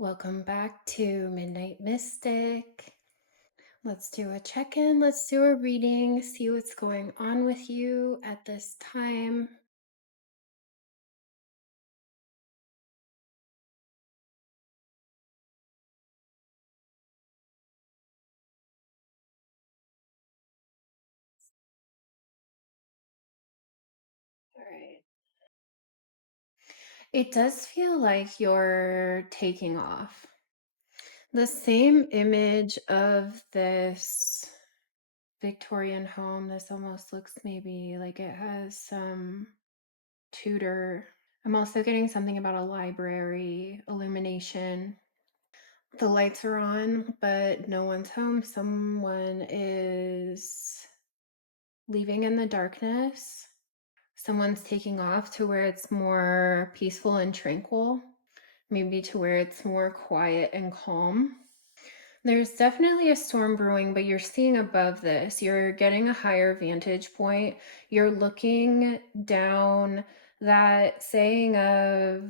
Welcome back to Midnight Mystic. Let's do a check-in. Let's do a reading, see what's going on with you at this time. All right. It does feel like you're taking off. The same image of this Victorian home, this almost looks maybe like it has some Tudor. I'm also getting something about a library, illumination. The lights are on, but no one's home. Someone is leaving in the darkness. Someone's taking off to where it's more peaceful and tranquil, maybe to where it's more quiet and calm. There's definitely a storm brewing, but you're seeing above this. You're getting a higher vantage point. You're looking down that saying of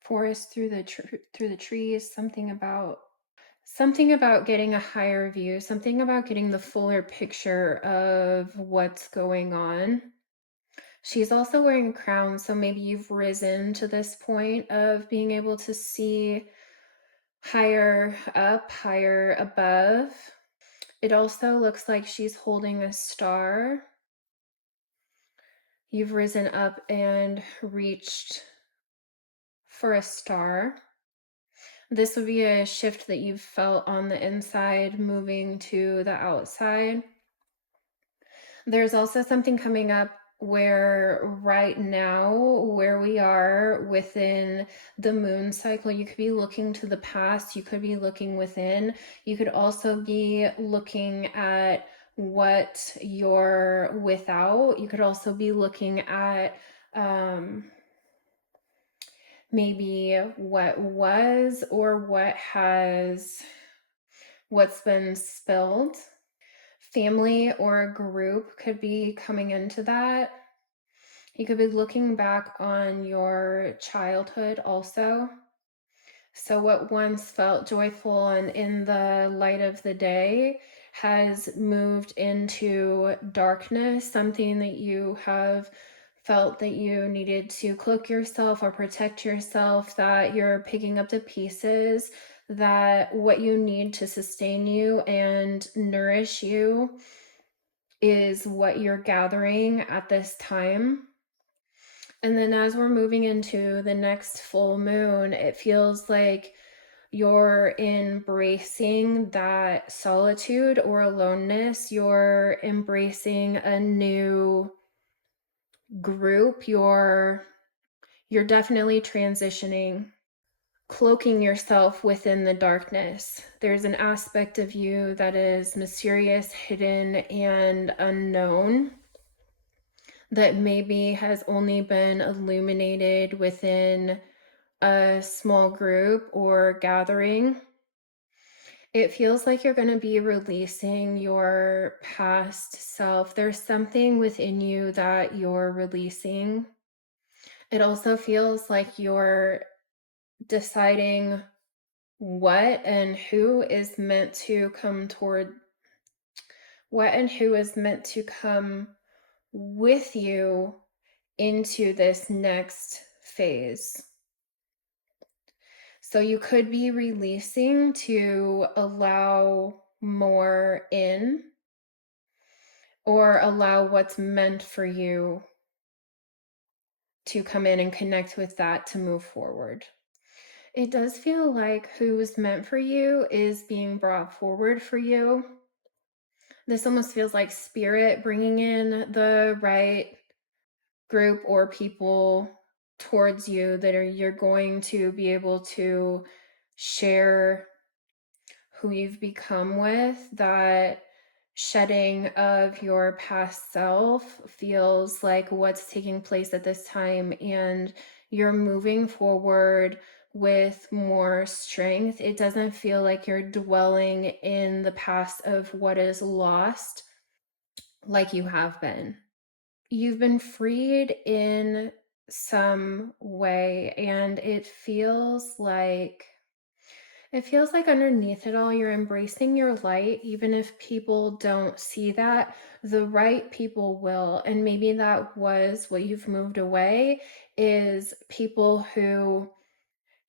forest through the trees, something about getting a higher view, something about getting the fuller picture of what's going on. She's also wearing a crown, so maybe you've risen to this point of being able to see higher up, higher above. It also looks like she's holding a star. You've risen up and reached for a star. This would be a shift that you've felt on the inside, moving to the outside. There's also something coming up where right now, where we are within the moon cycle, you could be looking to the past, you could be looking within, you could also be looking at what you're without. You could also be looking at maybe what was or what's been spilled. Family or a group could be coming into that. You could be looking back on your childhood also. So what once felt joyful and in the light of the day has moved into darkness, something that you have felt that you needed to cloak yourself or protect yourself, that you're picking up the pieces, that what you need to sustain you and nourish you is what you're gathering at this time. And then as we're moving into the next full moon, it feels like you're embracing that solitude or aloneness. You're embracing a new group. You're definitely transitioning, cloaking yourself within the darkness. There's an aspect of you that is mysterious, hidden, and unknown, that maybe has only been illuminated within a small group or gathering. It feels like you're going to be releasing your past self. There's something within you that you're releasing. It also feels like you're deciding what and who is meant to come with you into this next phase. So you could be releasing to allow more in, or allow what's meant for you to come in and connect with that to move forward. It does feel like who's meant for you is being brought forward for you. This almost feels like spirit bringing in the right group or people towards you that you're going to be able to share who you've become with. That shedding of your past self feels like what's taking place at this time, and you're moving forward with more strength. It doesn't feel like you're dwelling in the past of what is lost like you have been. You've been freed in some way, and it feels like underneath it all, you're embracing your light, even if people don't see that. The right people will. And maybe that was what you've moved away, is people who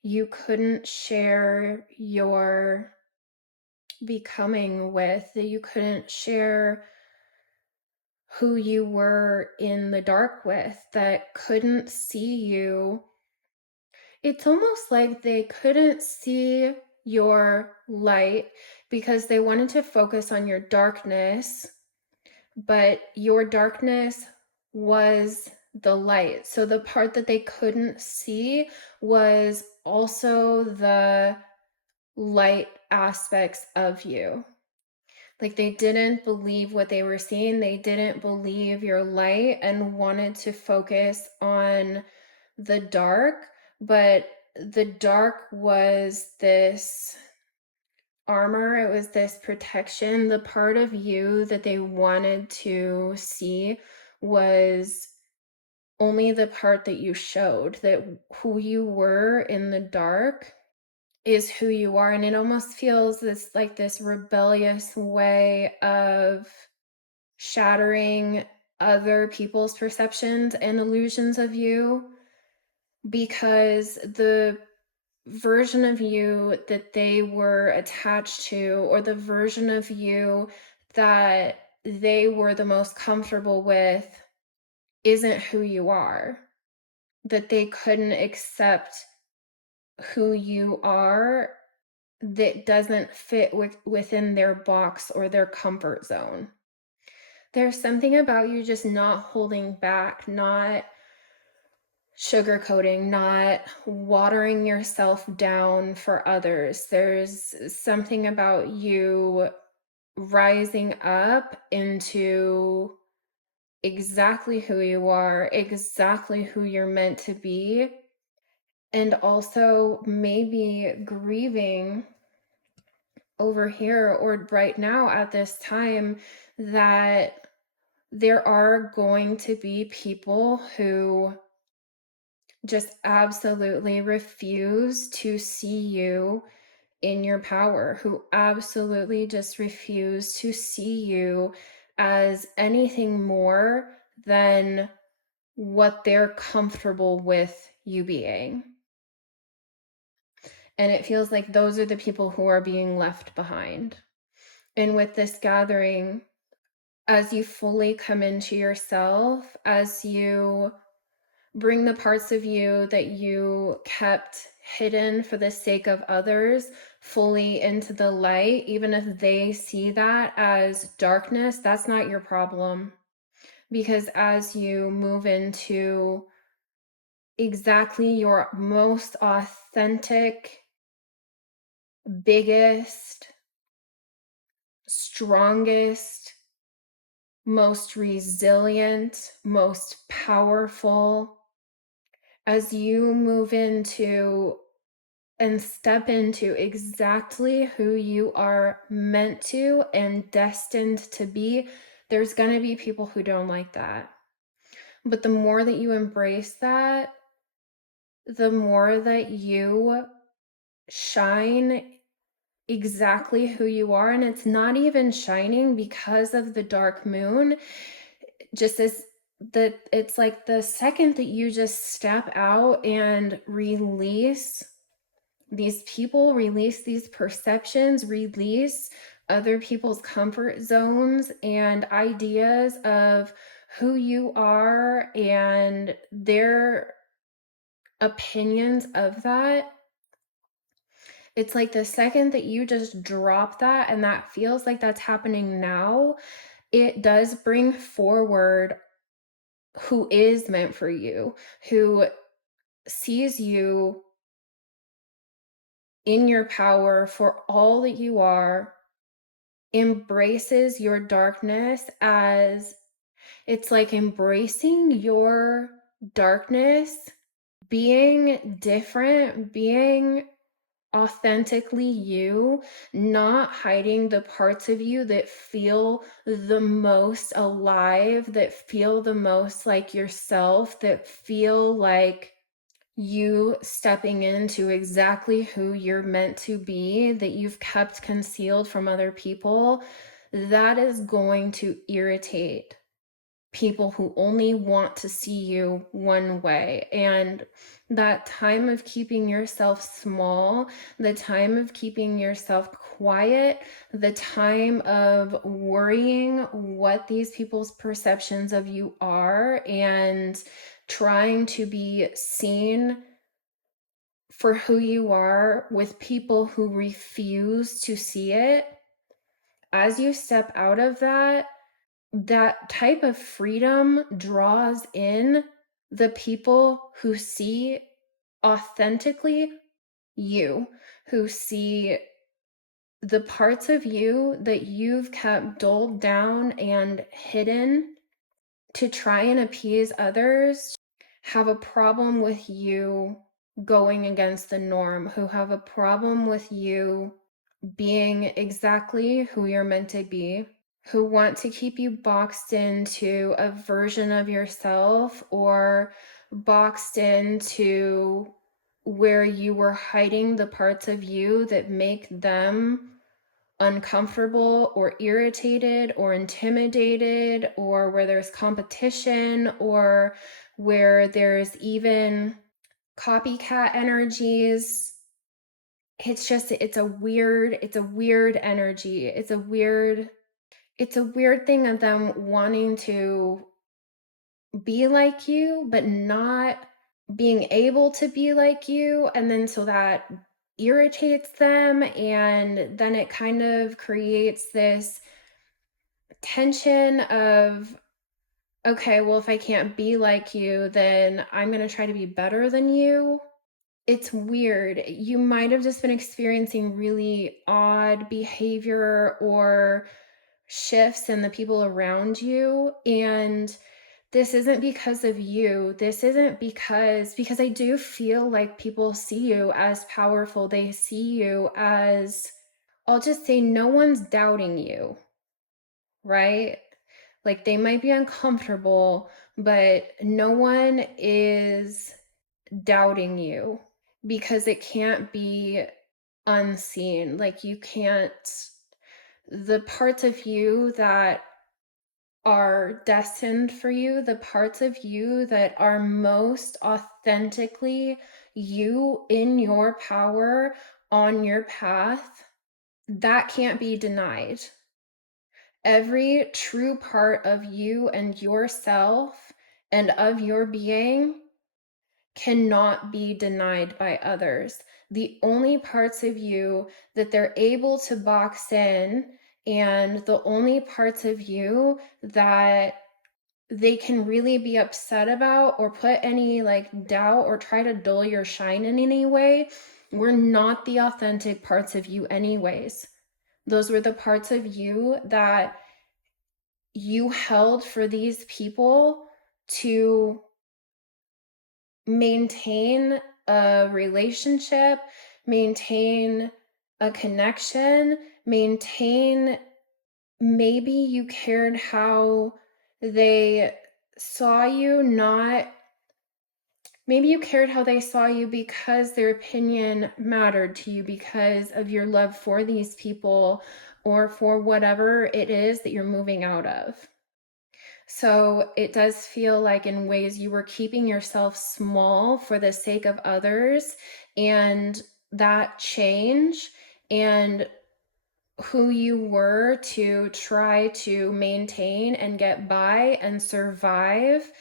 you couldn't share your becoming with, that you couldn't share who you were in the dark with, that couldn't see you. It's almost like they couldn't see your light because they wanted to focus on your darkness, but your darkness was the light. So the part that they couldn't see was also the light aspects of you. Like they didn't believe what they were seeing. They didn't believe your light and wanted to focus on the dark, but the dark was this armor, it was this protection. The part of you that they wanted to see was only the part that you showed, that who you were in the dark is who you are. And it almost feels this rebellious way of shattering other people's perceptions and illusions of you, because the version of you that they were attached to, or the version of you that they were the most comfortable with, isn't who you are. That they couldn't accept who you are, that doesn't fit within their box or their comfort zone. There's something about you just not holding back, not sugarcoating, not watering yourself down for others. There's something about you rising up into exactly who you are, exactly who you're meant to be, and also maybe grieving over here or right now at this time that there are going to be people who just absolutely refuse to see you in your power, who absolutely just refuse to see you as anything more than what they're comfortable with you being. And it feels like those are the people who are being left behind. And with this gathering, as you fully come into yourself, as you bring the parts of you that you kept hidden for the sake of others fully into the light, even if they see that as darkness, that's not your problem. Because as you move into exactly your most authentic, biggest, strongest, most resilient, most powerful, as you move into and step into exactly who you are meant to and destined to be, there's going to be people who don't like that. But the more that you embrace that, the more that you shine exactly who you are. And it's not even shining because of the dark moon, just as that it's like the second that you just step out and release these people, release these perceptions, release other people's comfort zones and ideas of who you are and their opinions of that. It's like the second that you just drop that, and that feels like that's happening now, it does bring forward who is meant for you, who sees you in your power for all that you are, embraces your darkness as it's like embracing your darkness, being different, being authentically you, not hiding the parts of you that feel the most alive, that feel the most like yourself, that feel like you stepping into exactly who you're meant to be, that you've kept concealed from other people, that is going to irritate people who only want to see you one way. And that time of keeping yourself small, the time of keeping yourself quiet, the time of worrying what these people's perceptions of you are, and trying to be seen for who you are with people who refuse to see it, as you step out of that, that type of freedom draws in the people who see authentically you, who see the parts of you that you've kept dulled down and hidden to try and appease others, have a problem with you going against the norm, who have a problem with you being exactly who you're meant to be, who want to keep you boxed into a version of yourself or boxed into where you were hiding the parts of you that make them uncomfortable or irritated or intimidated, or where there's competition, or where there's even copycat energies. It's a weird energy. It's a weird thing of them wanting to be like you, but not being able to be like you. And then so that irritates them. And then it kind of creates this tension of, okay, well, if I can't be like you, then I'm going to try to be better than you. It's weird. You might have just been experiencing really odd behavior or shifts in the people around you. And this isn't because of you. This isn't because I do feel like people see you as powerful. They see you as, I'll just say, no one's doubting you, right? Like they might be uncomfortable, but no one is doubting you because it can't be unseen. Like you can't, the parts of you that are destined for you, the parts of you that are most authentically you in your power on your path, that can't be denied. Every true part of you and yourself and of your being cannot be denied by others. The only parts of you that they're able to box in, and the only parts of you that they can really be upset about or put any like doubt or try to dull your shine in any way, were not the authentic parts of you anyways. Those were the parts of you that you held for these people to maintain a relationship, maintain a connection, maintain, maybe you cared how they saw you, not, maybe you cared how they saw you because their opinion mattered to you because of your love for these people or for whatever it is that you're moving out of. So it does feel like in ways you were keeping yourself small for the sake of others, and that change and who you were to try to maintain and get by and survive,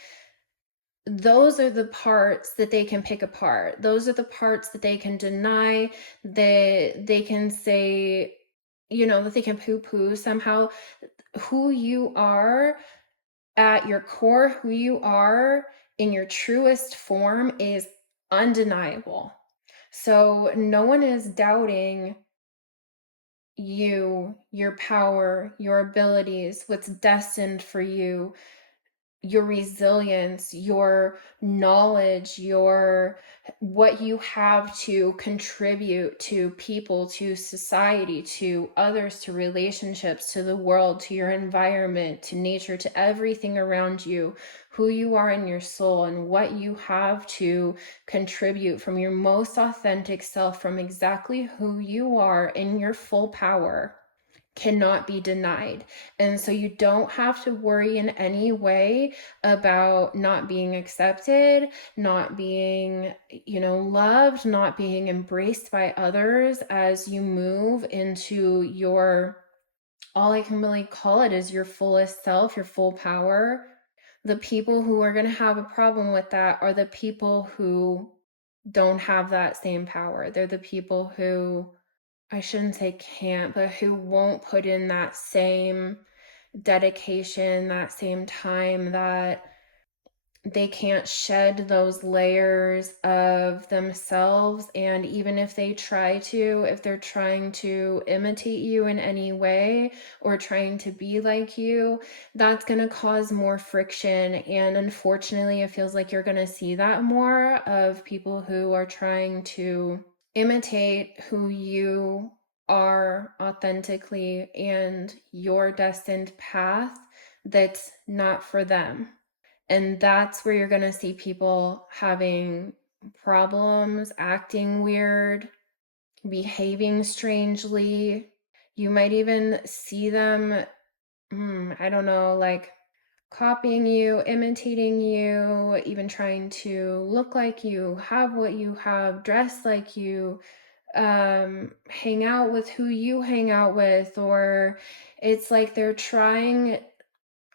those are the parts that they can pick apart. Those are the parts that they can deny, that they can say, that they can poo-poo somehow. Who you are at your core, who you are in your truest form is undeniable. So no one is doubting you, your power, your abilities, what's destined for you. your resilience, your knowledge, your what you have to contribute to people, to society, to others, to relationships, to the world, to your environment, to nature, to everything around you, who you are in your soul, and what you have to contribute from your most authentic self, from exactly who you are in your full power, cannot be denied. And so you don't have to worry in any way about not being accepted, not being, loved, not being embraced by others as you move into your, all I can really call it is your fullest self, your full power. The people who are going to have a problem with that are the people who don't have that same power. They're the people who, I shouldn't say can't, but who won't put in that same dedication, that same time, that they can't shed those layers of themselves. And even if they try to, if they're trying to imitate you in any way or trying to be like you, that's going to cause more friction. And unfortunately, it feels like you're going to see that more of people who are trying to imitate who you are authentically and your destined path that's not for them. And that's where you're going to see people having problems, acting weird, behaving strangely. You might even see them, I don't know, like copying you, imitating you, even trying to look like you, have what you have, dress like you, hang out with who you hang out with, or it's like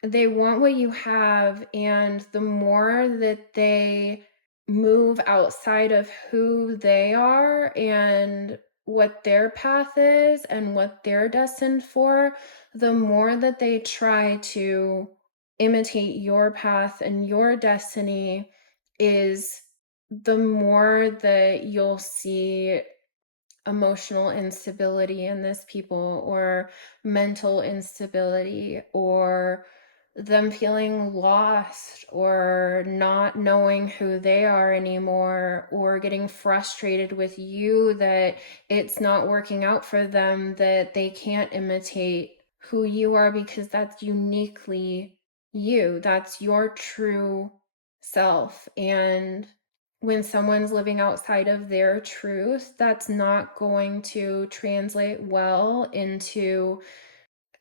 they want what you have, and the more that they move outside of who they are and what their path is and what they're destined for, the more that they try to imitate your path and your destiny, is the more that you'll see emotional instability in this people, or mental instability, or them feeling lost or not knowing who they are anymore, or getting frustrated with you that it's not working out for them, that they can't imitate who you are, because that's uniquely you. That's your true self. And when someone's living outside of their truth, that's not going to translate well into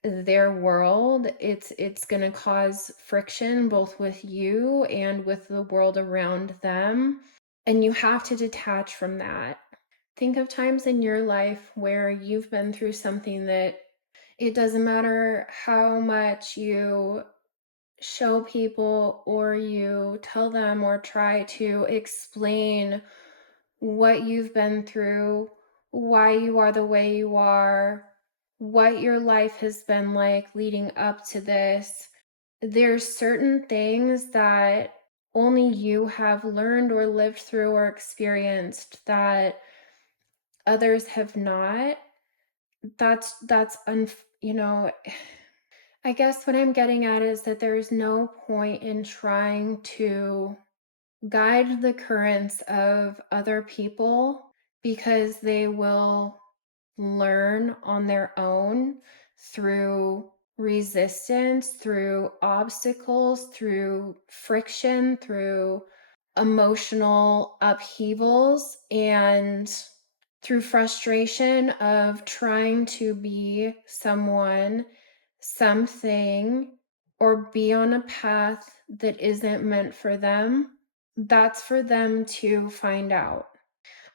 their world. It's going to cause friction both with you and with the world around them. And you have to detach from that. Think of times in your life where you've been through something that it doesn't matter how much you show people or you tell them or try to explain what you've been through, why you are the way you are, what your life has been like leading up to this. There's certain things that only you have learned or lived through or experienced that others have not. That's you know, I guess what I'm getting at is that there's no point in trying to guide the currents of other people, because they will learn on their own through resistance, through obstacles, through friction, through emotional upheavals, and through frustration of trying to be someone, something, or be on a path that isn't meant for them. That's for them to find out.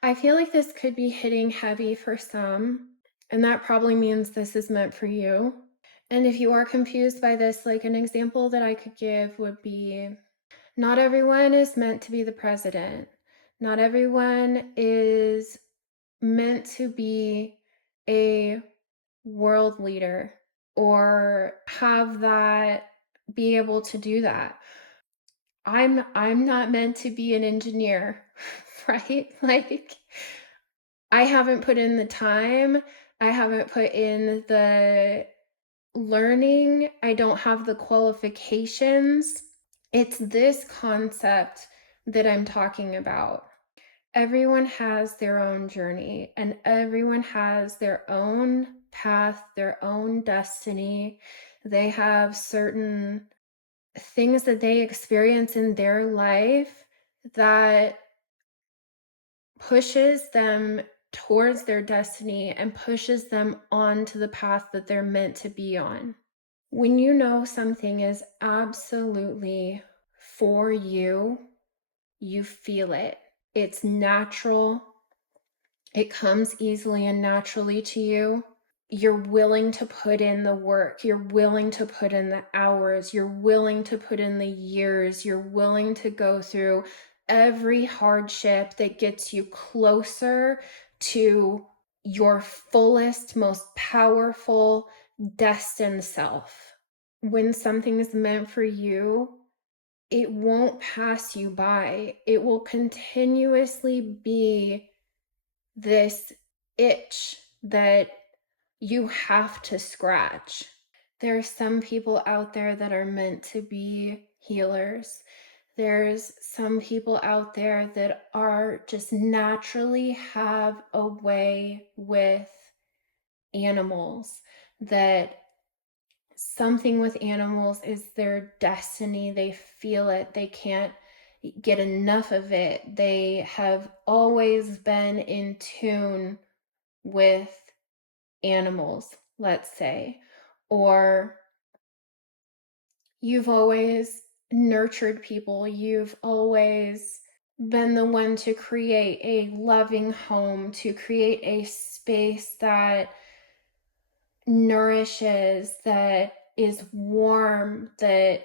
I feel like this could be hitting heavy for some, and that probably means this is meant for you. And if you are confused by this, like an example that I could give would be, not everyone is meant to be the president. Not everyone is meant to be a world leader or have that, be able to do that. I'm not meant to be an engineer, right? Like, I haven't put in the time, I haven't put in the learning, I don't have the qualifications It's this concept that I'm talking about. Everyone has their own journey, and everyone has their own path, their own destiny. They have certain things that they experience in their life that pushes them towards their destiny and pushes them onto the path that they're meant to be on. When you know something is absolutely for you, you feel it. It's natural. It comes easily and naturally to you. You're willing to put in the work. You're willing to put in the hours. You're willing to put in the years. You're willing to go through every hardship that gets you closer to your fullest, most powerful, destined self. When something is meant for you, it won't pass you by. It will continuously be this itch that you have to scratch. There are some people out there that are meant to be healers. There's some people out there that are just naturally have a way with animals, that something with animals is their destiny. They feel it. They can't get enough of it. They have always been in tune with animals, let's say, or you've always nurtured people. You've always been the one to create a loving home, to create a space that nourishes, that is warm, that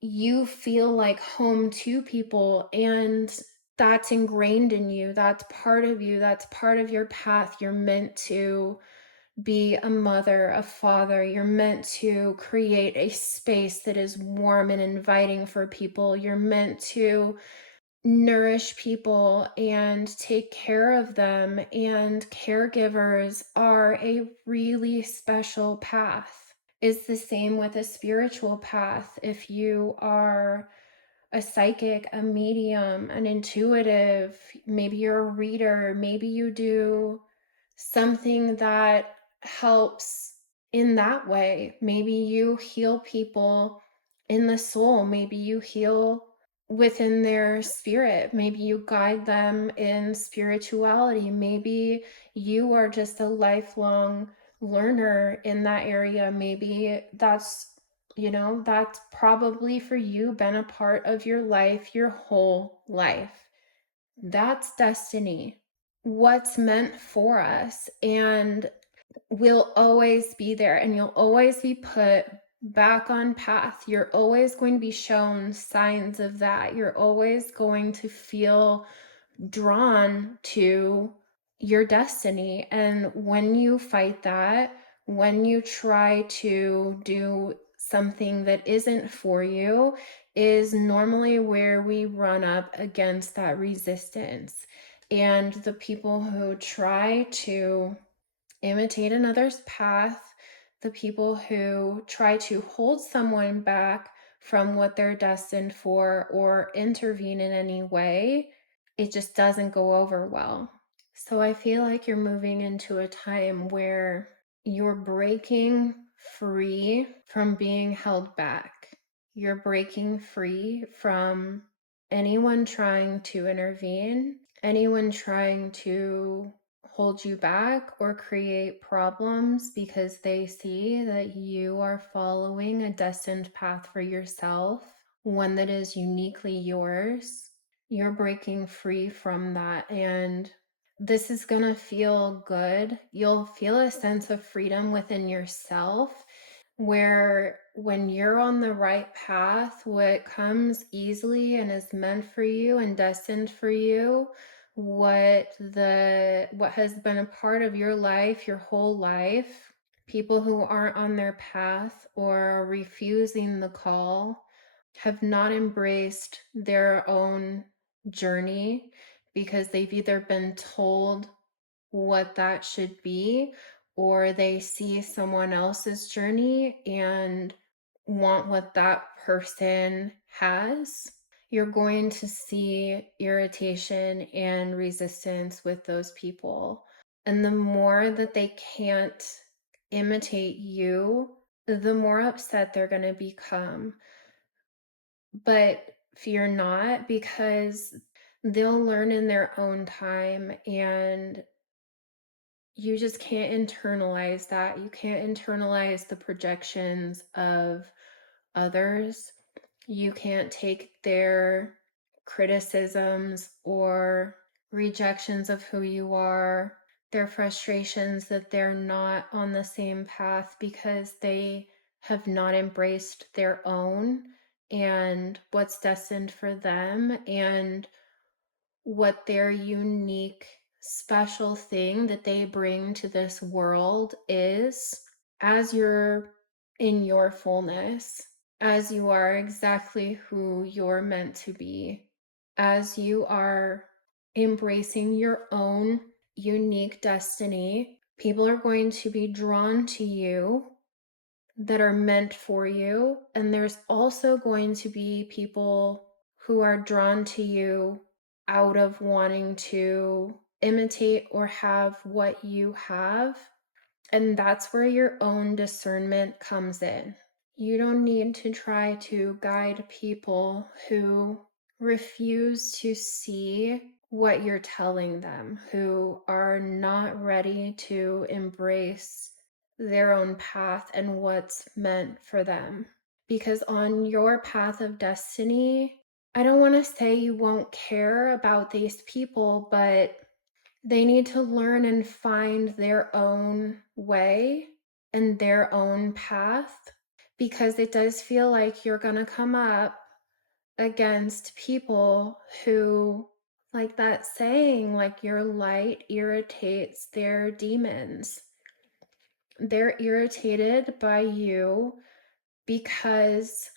you feel like home to people. And that's ingrained in you. That's part of you. That's part of your path. You're meant to be a mother, a father. You're meant to create a space that is warm and inviting for people. You're meant to nourish people and take care of them. And caregivers are a really special path. It's the same with a spiritual path. If you are a psychic, a medium, an intuitive, maybe you're a reader, maybe you do something that helps in that way. Maybe you heal people in the soul, maybe you heal within their spirit, maybe you guide them in spirituality, maybe you are just a lifelong learner in that area. Maybe that's probably for you been a part of your life your whole life. That's destiny, what's meant for us, and will always be there, and you'll always be put back on path. You're always going to be shown signs of that. You're always going to feel drawn to your destiny. And when you fight that, when you try to do something that isn't for you, is normally where we run up against that resistance. And the people who try to imitate another's path, the people who try to hold someone back from what they're destined for or intervene in any way, it just doesn't go over well. So I feel like you're moving into a time where you're breaking free from being held back. You're breaking free from anyone trying to intervene, anyone trying to hold you back or create problems, because they see that you are following a destined path for yourself, one that is uniquely yours. You're breaking free from that, and this is going to feel good. You'll feel a sense of freedom within yourself, where when you're on the right path, what comes easily and is meant for you and destined for you, what has been a part of your life your whole life, people who aren't on their path or refusing the call have not embraced their own journey because they've either been told what that should be, or they see someone else's journey and want what that person has, you're going to see irritation and resistance with those people. And the more that they can't imitate you, the more upset they're going to become. But fear not, because they'll learn in their own time, and you just can't internalize that. You can't internalize the projections of others. You can't take their criticisms or rejections of who you are, their frustrations that they're not on the same path because they have not embraced their own and what's destined for them and what their unique, special thing that they bring to this world is. As you're in your fullness, as you are exactly who you're meant to be, as you are embracing your own unique destiny, people are going to be drawn to you that are meant for you. And there's also going to be people who are drawn to you out of wanting to imitate or have what you have. And that's where your own discernment comes in. You don't need to try to guide people who refuse to see what you're telling them, who are not ready to embrace their own path and what's meant for them. Because on your path of destiny, I don't want to say you won't care about these people, but they need to learn and find their own way and their own path, because it does feel like you're going to come up against people who, like that saying, like your light irritates their demons. They're irritated by you because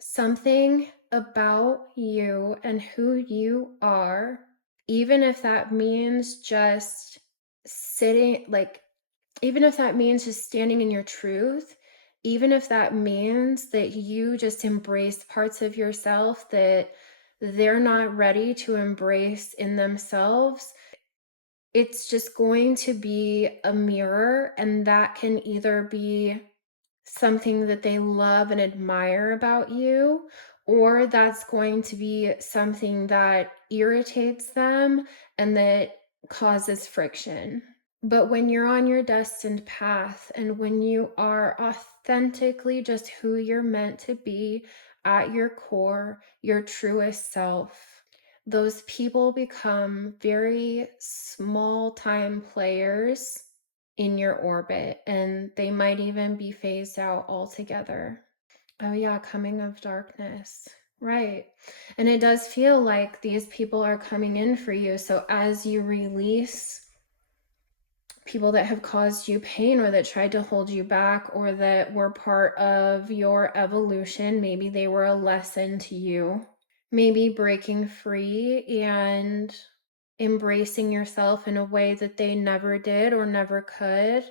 something about you and who you are, even if that means just sitting, like, even if that means just standing in your truth, even if that means that you just embrace parts of yourself that they're not ready to embrace in themselves, it's just going to be a mirror, and that can either be something that they love and admire about you, or that's going to be something that irritates them and that causes friction. But when you're on your destined path and when you are authentically just who you're meant to be at your core, your truest self, those people become very small time players in your orbit, and they might even be phased out altogether. Oh, yeah, coming of darkness. Right. And it does feel like these people are coming in for you. So as you release people that have caused you pain or that tried to hold you back or that were part of your evolution, maybe they were a lesson to you, maybe breaking free and embracing yourself in a way that they never did or never could,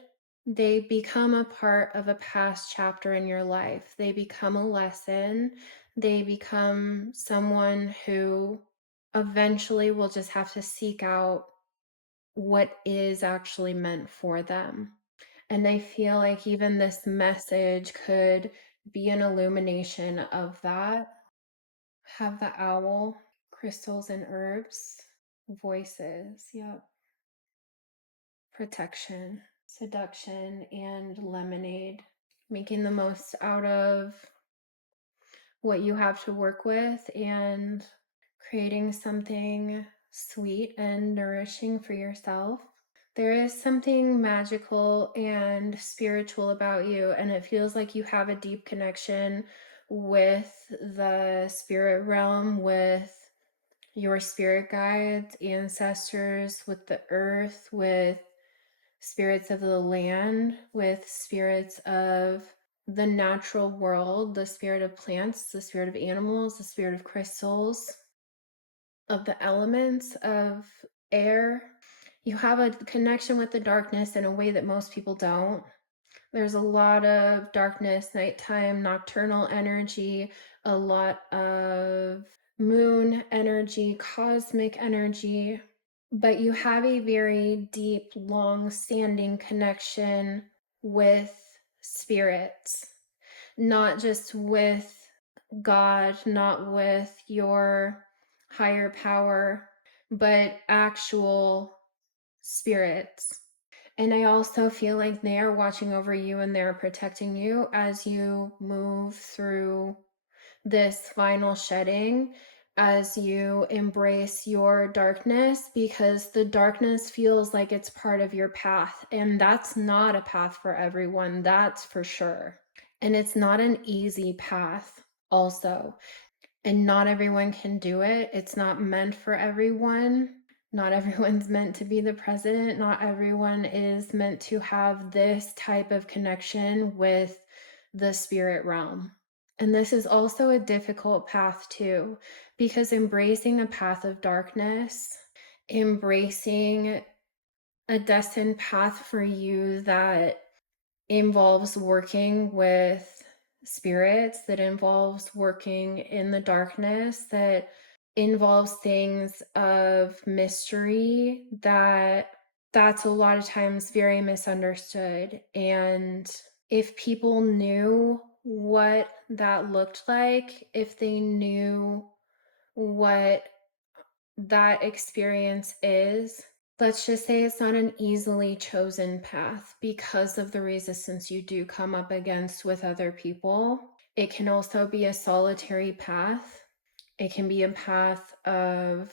they become a part of a past chapter in your life. They become a lesson. They become someone who eventually will just have to seek out what is actually meant for them. And I feel like even this message could be an illumination of that. Have the owl, crystals and herbs, voices, yep. Protection, seduction, and lemonade. Making the most out of what you have to work with and creating something sweet and nourishing for yourself. There is something magical and spiritual about you, and it feels like you have a deep connection with the spirit realm, with your spirit guides, ancestors, with the earth, with spirits of the land, with spirits of the natural world, the spirit of plants, the spirit of animals, the spirit of crystals, of the elements, of air. You have a connection with the darkness in a way that most people don't. There's a lot of darkness, nighttime, nocturnal energy a lot of moon energy, cosmic energy, but you have a very deep, long-standing connection with spirits, not just with God, not with your higher power, but actual spirits. And I also feel like they are watching over you and they're protecting you as you move through this final shedding, as you embrace your darkness, because the darkness feels like it's part of your path. And that's not a path for everyone, that's for sure. And it's not an easy path, also. And not everyone can do it. It's not meant for everyone. Not everyone's meant to be the president. Not everyone is meant to have this type of connection with the spirit realm. And this is also a difficult path too, because embracing the path of darkness, embracing a destined path for you that involves working with spirits, that involves working in the darkness, that involves things of mystery, that's a lot of times very misunderstood. And if people knew what that looked like, if they knew what that experience is, let's just say it's not an easily chosen path because of the resistance you do come up against with other people. It can also be a solitary path. It can be a path of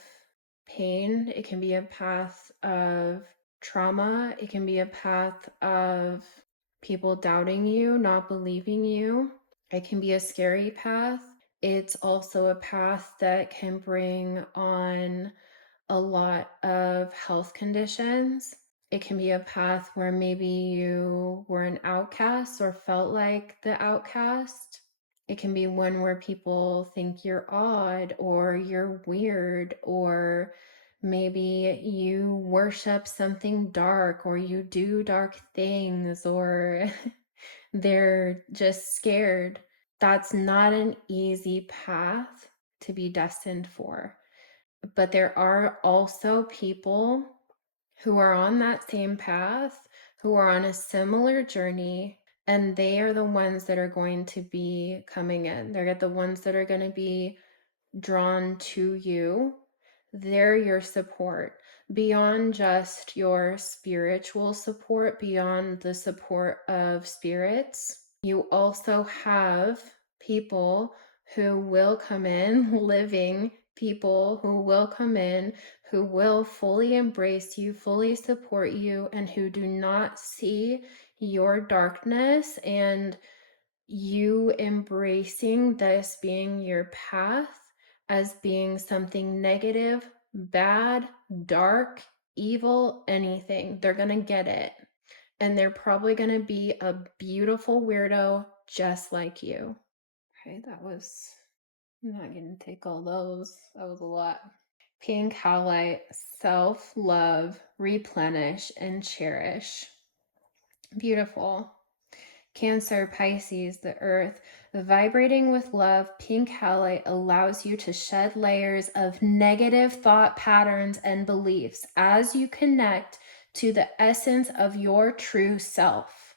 pain. It can be a path of trauma. It can be a path of people doubting you, not believing you. It can be a scary path. It's also a path that can bring on a lot of health conditions. It can be a path where maybe you were an outcast or felt like the outcast. It can be one where people think you're odd or you're weird, or maybe you worship something dark or you do dark things, or they're just scared. That's not an easy path to be destined for. But there are also people who are on that same path, who are on a similar journey, and they are the ones that are going to be coming in. They're the ones that are going to be drawn to you. They're your support beyond just your spiritual support, beyond the support of spirits. You also have people who will come in, living people who will come in, who will fully embrace you, fully support you, and who do not see your darkness and you embracing this being your path as being something negative, bad, dark, evil, anything. They're going to get it. And they're probably going to be a beautiful weirdo just like you. Okay, I'm not going to take all those. That was a lot. Pink Halite, self love, replenish, and cherish. Beautiful. Cancer, Pisces, the earth. Vibrating with love, pink halite allows you to shed layers of negative thought patterns and beliefs as you connect to the essence of your true self.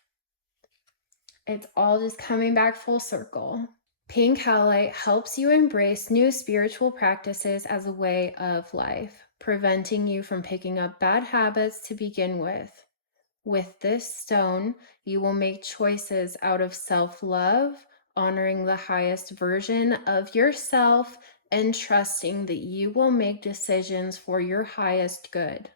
It's all just coming back full circle. Pink halite helps you embrace new spiritual practices as a way of life, preventing you from picking up bad habits to begin with. With this stone, you will make choices out of self-love, honoring the highest version of yourself, and trusting that you will make decisions for your highest good.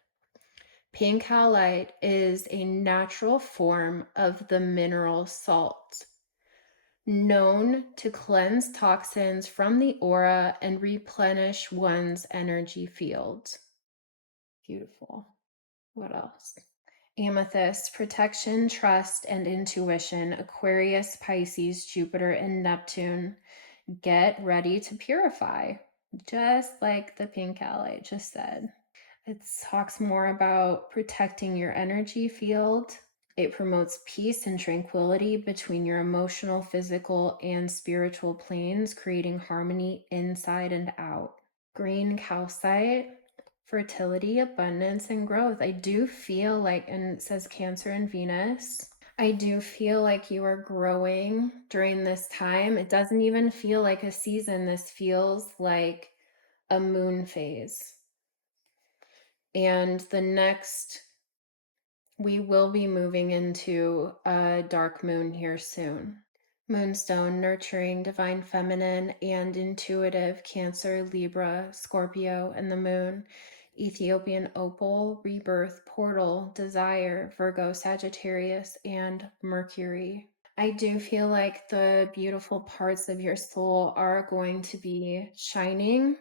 Pink halite is a natural form of the mineral salt, known to cleanse toxins from the aura and replenish one's energy field. Beautiful. What else? Amethyst, protection, trust, and intuition. Aquarius, Pisces, Jupiter, and Neptune. Get ready to purify, just like the pink halite just said. It talks more about protecting your energy field, It promotes peace and tranquility between your emotional, physical, and spiritual planes, creating harmony inside and out. Green calcite, fertility, abundance, and growth. I do feel like, and it says Cancer and Venus, I do feel like you are growing during this time. It doesn't even feel like a season. This feels like a moon phase. And the next, we will be moving into a dark moon here soon. Moonstone, nurturing, divine feminine, and intuitive, Cancer, Libra, Scorpio, and the moon. Ethiopian opal, rebirth, portal, desire, Virgo, Sagittarius, and Mercury. I do feel like the beautiful parts of your soul are going to be shining.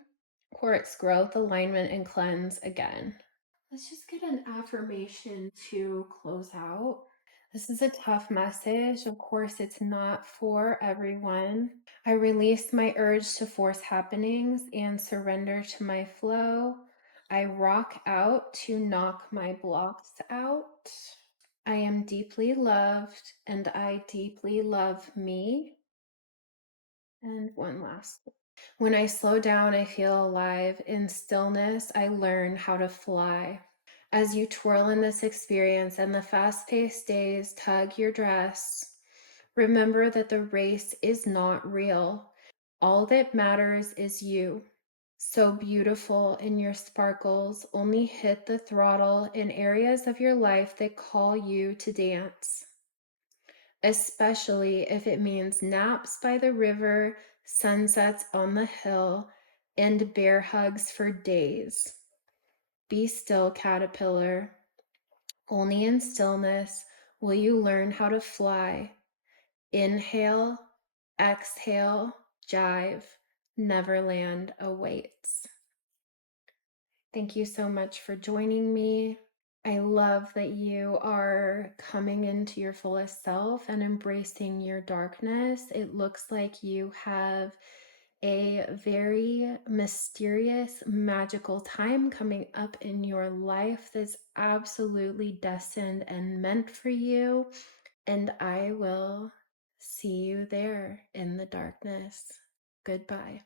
Quartz, growth, alignment, and cleanse again. Let's just get an affirmation to close out. This is a tough message. Of course, it's not for everyone. I release my urge to force happenings and surrender to my flow. I rock out to knock my blocks out. I am deeply loved and I deeply love me. And one last. When I slow down, I feel alive. In stillness, I learn how to fly. As you twirl in this experience and the fast paced days tug your dress, remember that the race is not real. All that matters is you. So beautiful in your sparkles, only hit the throttle in areas of your life that call you to dance. Especially if it means naps by the river, sunsets on the hill, and bear hugs for days. Be still, caterpillar. Only in stillness will you learn how to fly. Inhale, exhale, jive. Neverland awaits. Thank you so much for joining me. I love that you are coming into your fullest self and embracing your darkness. It looks like you have a very mysterious, magical time coming up in your life that's absolutely destined and meant for you. And I will see you there in the darkness. Goodbye.